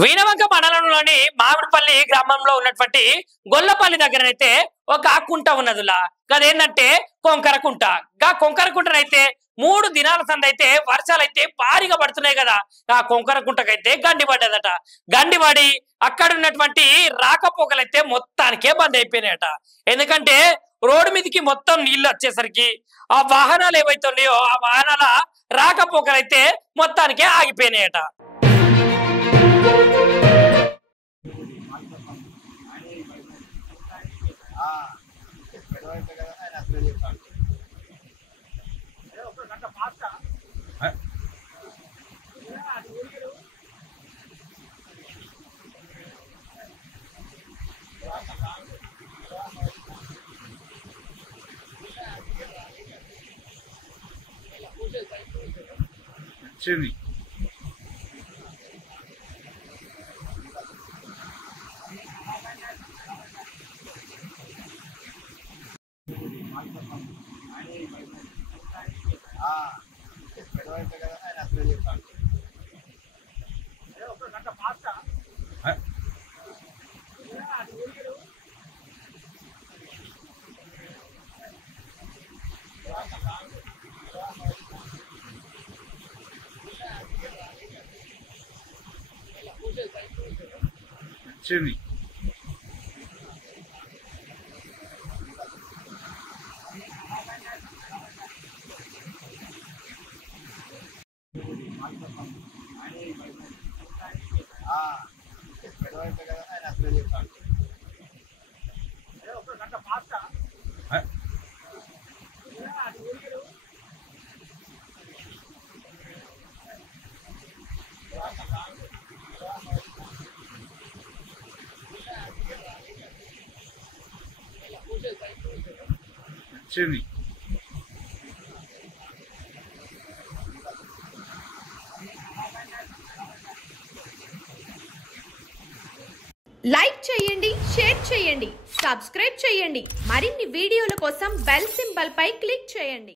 వీణవంక మండలంలోని మామిడిపల్లి గ్రామంలో ఉన్నటువంటి గొల్లపల్లి దగ్గరనైతే ఒక కుంట ఉన్నదిలా. గదేంటంటే కొంకరకుంట. గా కొంకరకుంటనైతే 3 దినాల సందైతే వర్షాలైతే భారీగా పడుతున్నాయి కదా. ఆ కొంకరకుంటకైతే గండి పడ్డదట. గండి పడి అక్కడ ఉన్నటువంటి రాకపోకలైతే మొత్తానికే బంద్ అయిపోయినాయట. ఎందుకంటే రోడ్డు మీదకి మొత్తం నీళ్లు వచ్చేసరికి ఆ వాహనాలు ఏవైతే ఉన్నాయో ఆ వాహనాల రాకపోకలైతే మొత్తానికే ఆగిపోయినాయట. Jimmy. Jimmy. Jimmy. లైక్ చేయండి, షేర్ చేయండి, సబ్స్క్రైబ్ చేయండి. మరిన్ని వీడియోల కోసం బెల్ సింబల్ పై క్లిక్ చేయండి.